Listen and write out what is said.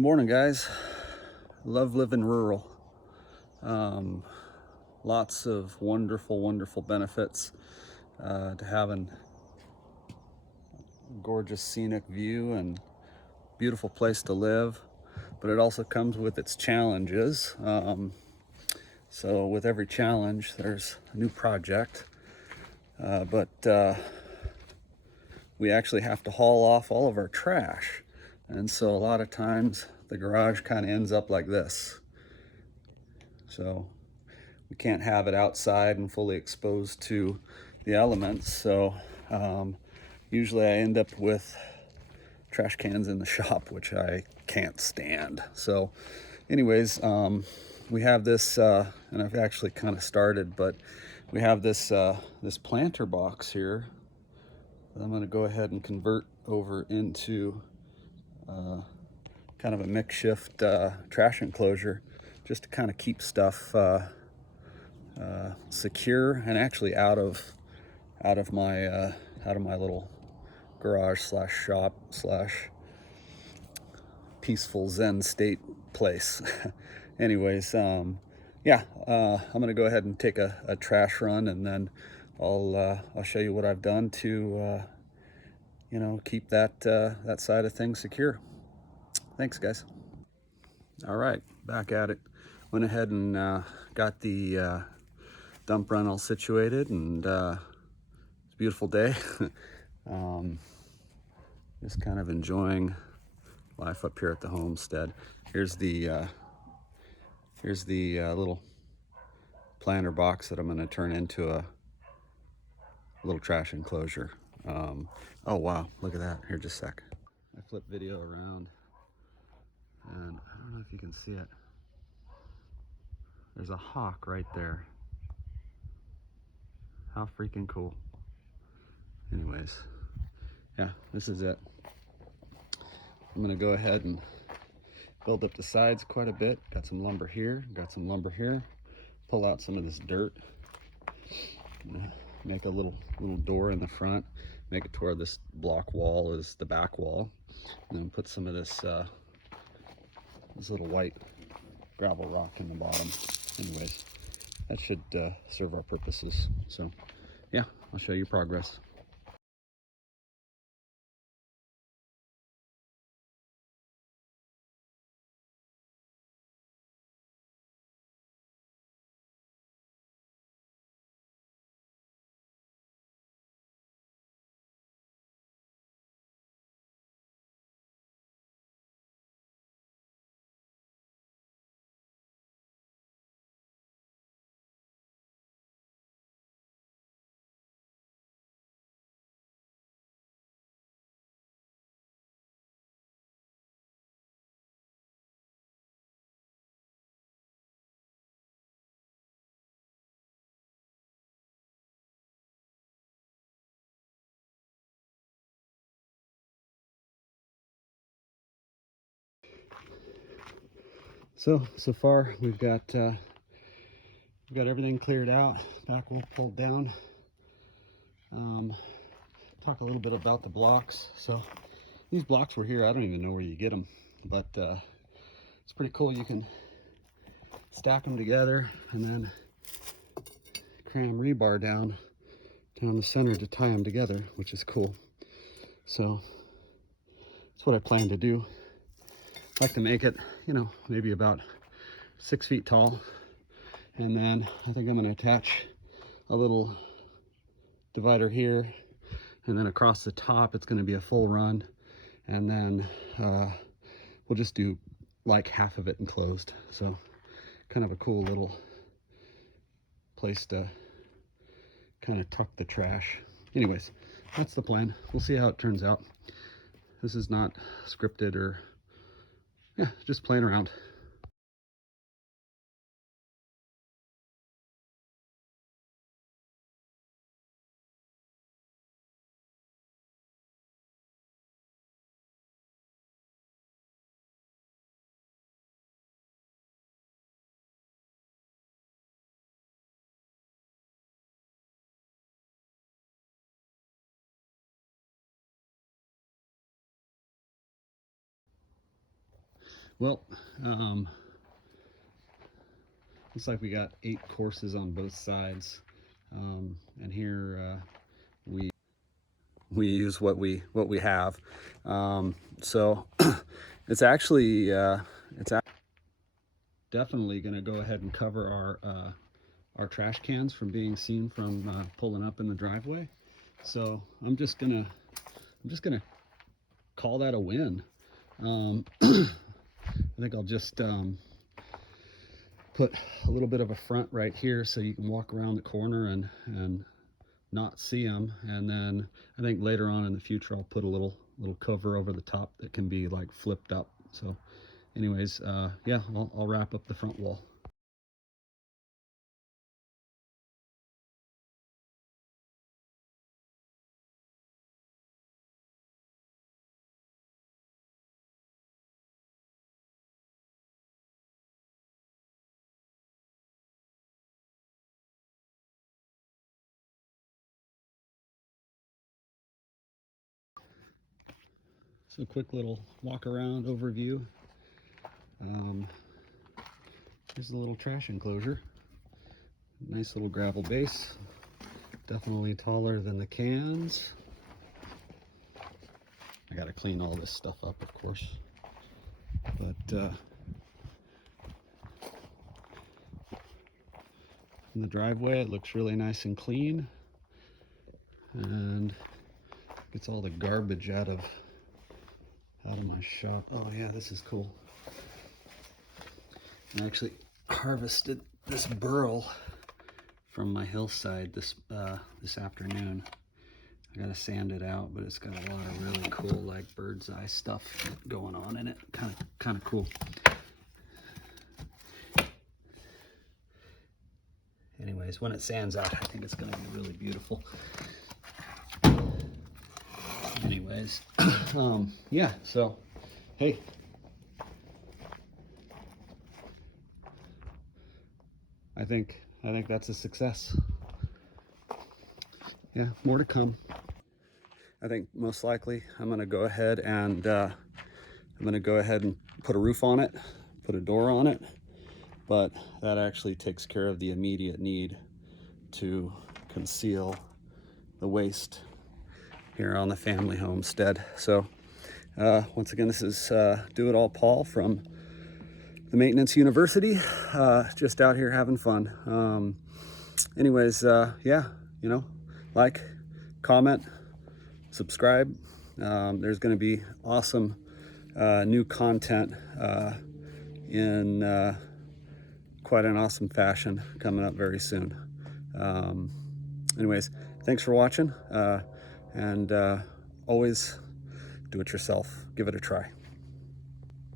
Good morning, guys. Love living rural. Um, Lots of wonderful benefits to having a gorgeous scenic view and beautiful place to live, but it also comes with its challenges. So with every challenge, there's a new project, but we actually have to haul off all of our trash. And so a lot of times the garage kind of ends up like this. So we can't have it outside and fully exposed to the elements. So usually I end up with trash cans in the shop, which I can't stand. So anyways, we have this, and I've actually kind of started, but we have this this planter box here that I'm going to go ahead and convert over into kind of a makeshift trash enclosure, just to kind of keep stuff secure and actually out of my little garage slash shop slash peaceful Zen state place. Anyways, yeah, I'm gonna go ahead and take a trash run, and then I'll show you what I've done to keep that side of things secure. Thanks, guys. All right, back at it. Went ahead and got the dump run all situated, and it's a beautiful day. um, just kind of enjoying life up here at the homestead. Here's the little planter box that I'm going to turn into a little trash enclosure. Oh wow, look at that. Here, just a sec. I flip video around, and I don't know if you can see it. There's a hawk right there. How freaking cool. Anyways, yeah, this is it. I'm going to go ahead and build up the sides quite a bit. Got some lumber here, got some lumber here. Pull out some of this dirt. Make a little door in the front. Make it to where this block wall is the back wall. And then put some of this this little white gravel rock in the bottom. Anyways, that should serve our purposes. So yeah, I'll show you progress. So far we've got everything cleared out, back wall pulled down. Talk a little bit about the blocks. So these blocks were here. I don't even know where you get them, but it's pretty cool. You can stack them together and then cram rebar down the center to tie them together, which is cool. So that's what I plan to do. I like to make it, maybe about 6 feet tall. And then I think I'm going to attach a little divider here, and then across the top it's going to be a full run, and then we'll just do like half of it enclosed. So kind of a cool little place to kind of tuck the trash. Anyways, that's the plan. We'll see how it turns out. This is not scripted, or yeah, just playing around. Well, looks like we got 8 courses on both sides, and here we use what we have. So it's actually definitely going to go ahead and cover our trash cans from being seen from pulling up in the driveway. So I'm just gonna call that a win. I think I'll just put a little bit of a front right here so you can walk around the corner and not see them. And then I think later on in the future I'll put a little cover over the top that can be like flipped up. So anyways, yeah, I'll wrap up the front wall. So quick little walk around overview. Here's a little trash enclosure. Nice little gravel base. Definitely taller than the cans. I gotta clean all this stuff up, of course. But in the driveway, it looks really nice and clean, and gets all the garbage out of my shop. Oh yeah, this is cool. I actually harvested this burl from my hillside this afternoon. I gotta sand it out, but it's got a lot of really cool like bird's eye stuff going on in it. Kind of cool. Anyways, when it sands out, I think it's gonna be really beautiful. Anyways, yeah. So, hey. I think that's a success. Yeah, more to come. I think most likely I'm gonna go ahead and put a roof on it, put a door on it, but that actually takes care of the immediate need to conceal the waste here on the family homestead. So once again, this is Do It All Paul from the Maintenance University, just out here having fun. Anyways, yeah, like, comment, subscribe. There's going to be awesome new content in quite an awesome fashion coming up very soon. Anyways, thanks for watching, and always do it yourself. Give it a try.